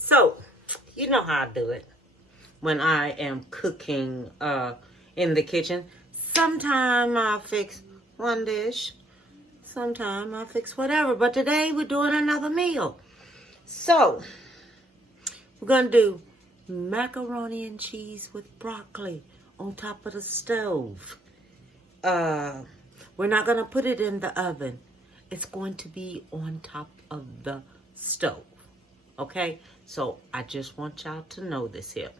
So, you know how I do it when I am cooking in the kitchen. Sometime I fix one dish, sometime I fix whatever. But today we're doing another meal. So, we're going to do macaroni and cheese with broccoli on top of the stove. We're not going to put it in the oven. It's going to be on top of the stove. Okay? So, I just want y'all to know this here.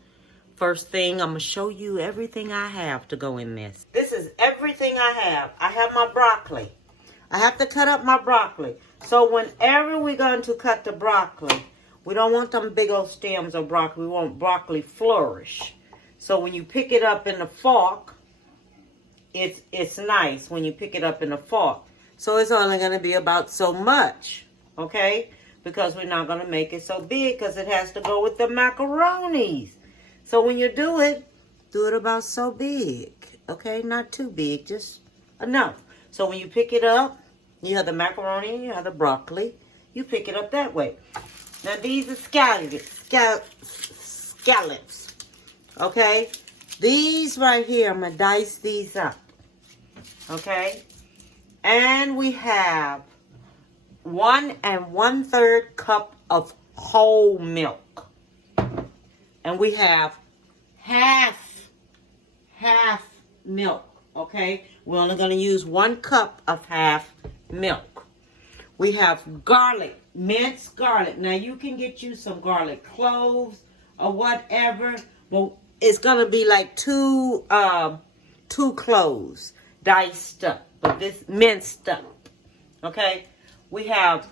First thing, I'm going to show you everything I have to go in this. This is everything I have. I have my broccoli. I have to cut up my broccoli. So, whenever we're going to cut the broccoli, we don't want them big old stems of broccoli. We want broccoli flourish. So, when you pick it up in the fork, it's nice when you pick it up in the fork. So, it's only going to be about so much. Okay? Because we're not going to make it so big because it has to go with the macaronis. So when you do it about so big. Okay? Not too big, just enough. So when you pick it up, you have the macaroni and you have the broccoli. You pick it up that way. Now these are scallops. Okay? These right here, I'm going to dice these up. Okay? And we have 1 1/3 cup of whole milk. And we have half milk, okay? We're only going to use 1 cup of half milk. We have garlic, minced garlic. Now, you can get you some garlic cloves or whatever, but it's going to be like two cloves diced up, but this minced up, okay? We have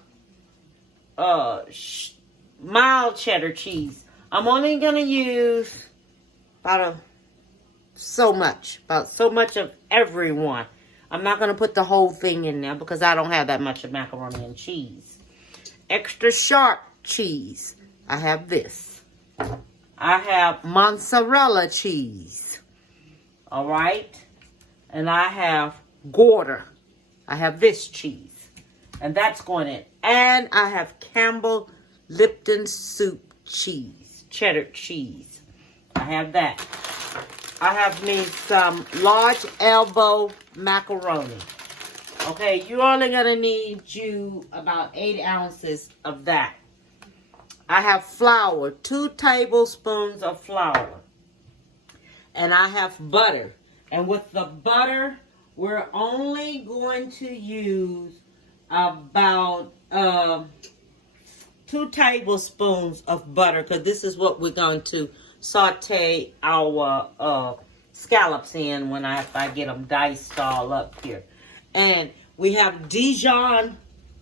mild cheddar cheese. I'm only going to use about so much of every one. I'm not going to put the whole thing in there because I don't have that much of macaroni and cheese. Extra sharp cheese. I have this. I have mozzarella cheese. All right. And I have Gouda. I have this cheese. And that's going in. And I have Campbell Lipton soup cheese. Cheddar cheese. I have that. I have me some large elbow macaroni. Okay, you're only going to need you about 8 ounces of that. I have flour, 2 tablespoons of flour. And I have butter. And with the butter, we're only going to use about 2 tablespoons of butter, because this is what we're going to saute our scallops in when I get them diced all up here. And we have Dijon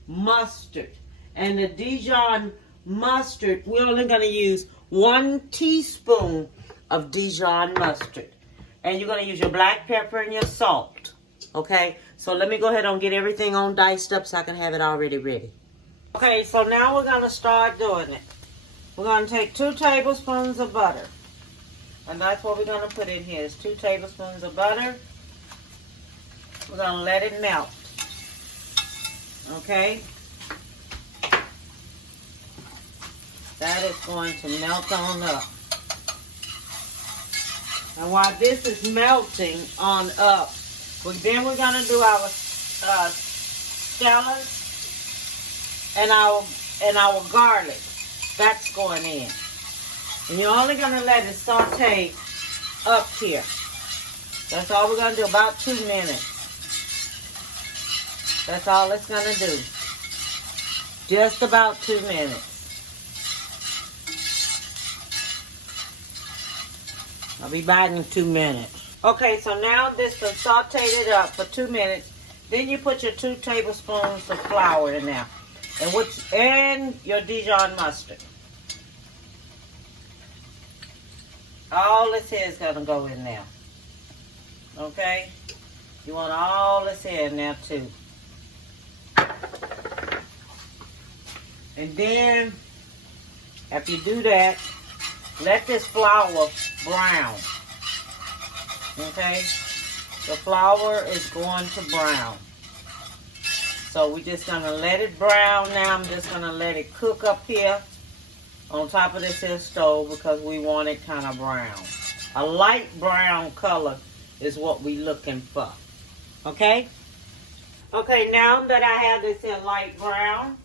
mustard. And the Dijon mustard, we're only going to use 1 teaspoon of Dijon mustard. And you're going to use your black pepper and your salt. Okay? So let me go ahead and get everything on diced up so I can have it already ready. Okay, so now we're going to start doing it. We're going to take 2 tablespoons of butter. And that's what we're going to put in here is 2 tablespoons of butter. We're going to let it melt. Okay? That is going to melt on up. And while this is melting on up, then we're going to do our scallops and our garlic. That's going in. And you're only going to let it saute up here. That's all we're going to do, about 2 minutes. That's all it's going to do. Just about 2 minutes. I'll be back in 2 minutes. Okay, so now this is sauteed it up for 2 minutes. Then you put your 2 tablespoons of flour in there. And your Dijon mustard. All this here is going to go in there. Okay? You want all this here in there too. And then, after you do that, let this flour brown. Okay? The flour is going to brown. So we're just going to let it brown now. I'm just going to let it cook up here on top of this here stove because we want it kind of brown. A light brown color is what we're looking for. Okay? Okay, now that I have this here light brown,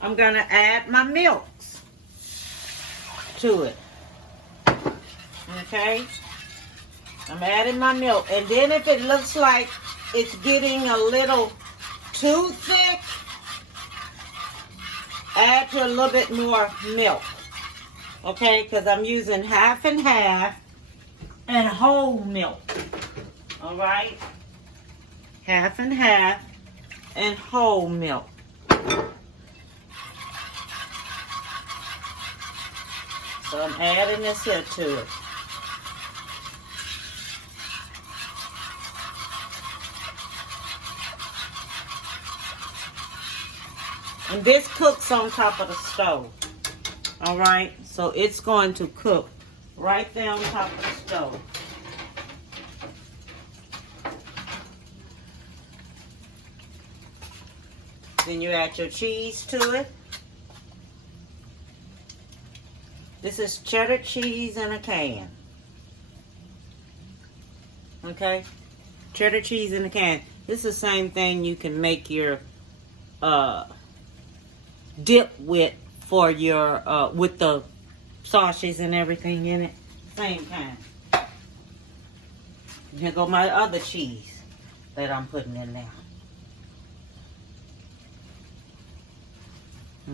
I'm going to add my milks to it. Okay? I'm adding my milk. And then if it looks like it's getting a little too thick, add to a little bit more milk. Okay? Because I'm using half and half and whole milk. Alright? Half and half and whole milk. So I'm adding this here to it. And this cooks on top of the stove. Alright? So it's going to cook right there on top of the stove. Then you add your cheese to it. This is cheddar cheese in a can. Okay? Cheddar cheese in a can. This is the same thing you can make your dip with for your with the sausages and everything in it. Same kind. Here go my other cheese that I'm putting in there.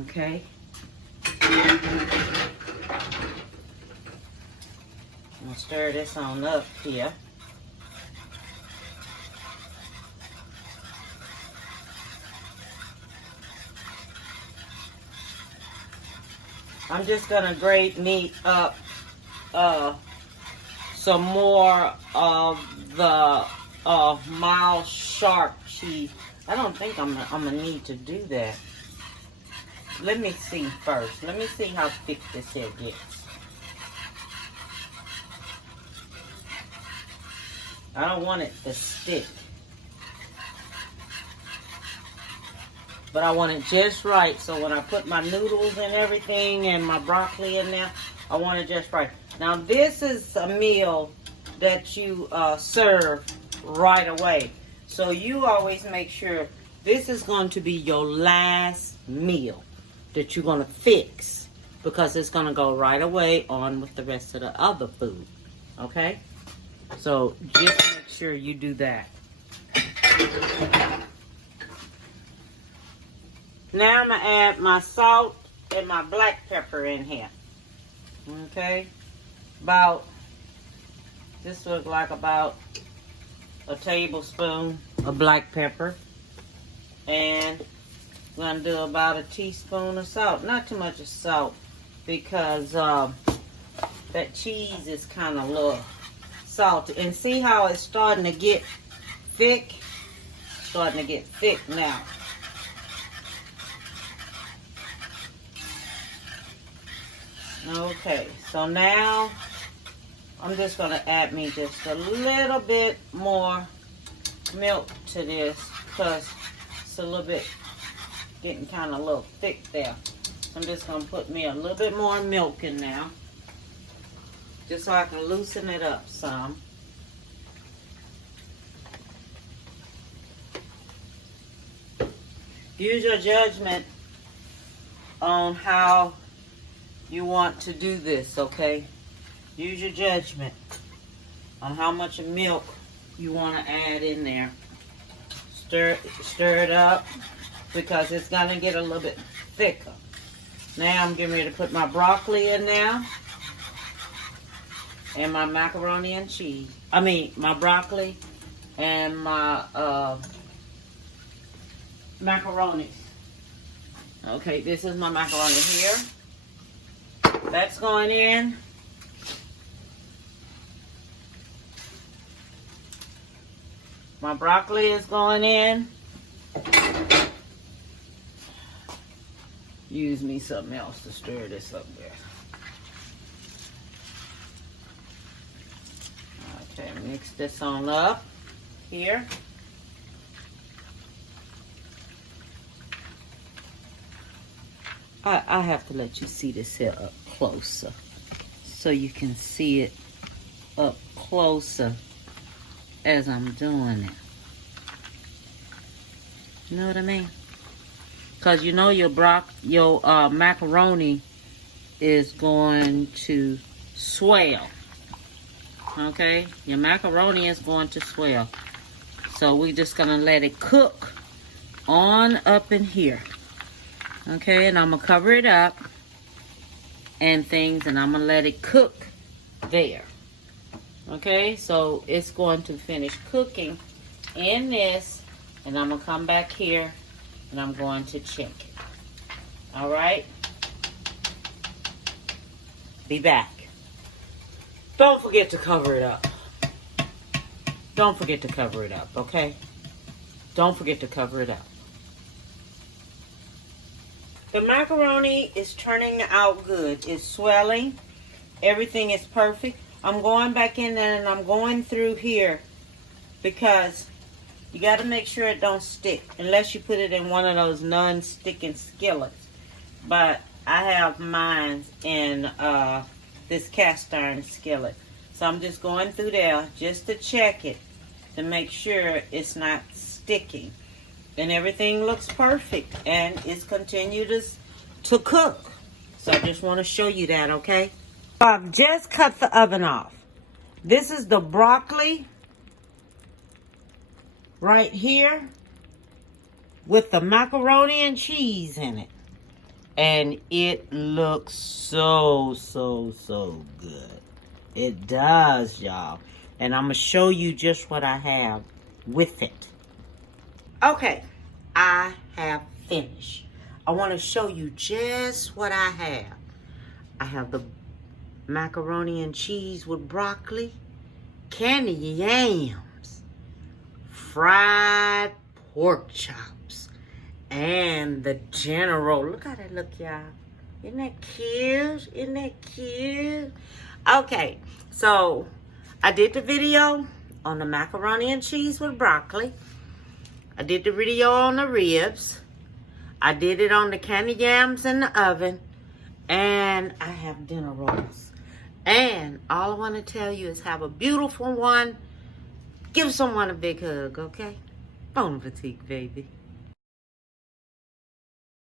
Okay. I'm gonna stir this on up here. I'm just gonna grate me up some more of the mild sharp cheese. I don't think I'm gonna need to do that. Let me see first. Let me see how thick this here gets. I don't want it to stick. But I want it just right. So when I put my noodles and everything and my broccoli in there, I want it just right. Now this is a meal that you serve right away. So you always make sure this is going to be your last meal that you're going to fix, because it's going to go right away on with the rest of the other food. Okay? So just make sure you do that. Now I'm going to add my salt and my black pepper in here. Okay? This looks like about a tablespoon of black pepper. And I'm going to do about a teaspoon of salt. Not too much of salt, because that cheese is kind of a little salty. And see how it's starting to get thick? Starting to get thick now. Okay, so now I'm just going to add me just a little bit more milk to this, because it's a little bit getting kind of a little thick there. So I'm just going to put me a little bit more milk in now, just so I can loosen it up some. Use your judgment on how you want to do this, okay? Use your judgment on how much milk you want to add in there. Stir it up, because it's going to get a little bit thicker. Now I'm getting ready to put my broccoli in there, and my macaroni and cheese. I mean, my broccoli and my macaroni. Okay, this is my macaroni here. That's going in. My broccoli is going in. Use me something else to stir this up with. Okay, mix this on up here. I have to let you see this here up closer so you can see it up closer as I'm doing it. You know what I mean? Because you know your macaroni is going to swell. Okay? Your macaroni is going to swell. So we're just going to let it cook on up in here. Okay? And I'm going to cover it up and things, and I'm going to let it cook there. Okay? So it's going to finish cooking in this, and I'm going to come back here and I'm going to check it. All right? Be back. Don't forget to cover it up. Don't forget to cover it up, okay? Don't forget to cover it up. The macaroni is turning out good. It's swelling. Everything is perfect. I'm going back in there and I'm going through here because you got to make sure it don't stick unless you put it in one of those non-sticking skillets. But I have mine in this cast iron skillet. So I'm just going through there just to check it to make sure it's not sticking. And everything looks perfect and it's continued to cook. So I just want to show you that, okay? I've just cut the oven off. This is the broccoli right here with the macaroni and cheese in it. And it looks so good. It does, y'all. And I'm going to show you just what I have with it. Okay, I have finished. I want to show you just what I have. I have the macaroni and cheese with broccoli, candy yams, fried pork chops, and the general. Look how that look, y'all. Isn't that cute? Isn't that cute? Okay, so I did the video on the macaroni and cheese with broccoli. I did the video on the ribs. I did it on the candy yams in the oven. And I have dinner rolls. And all I want to tell you is have a beautiful one. Give someone a big hug, okay? Bon appetit, baby.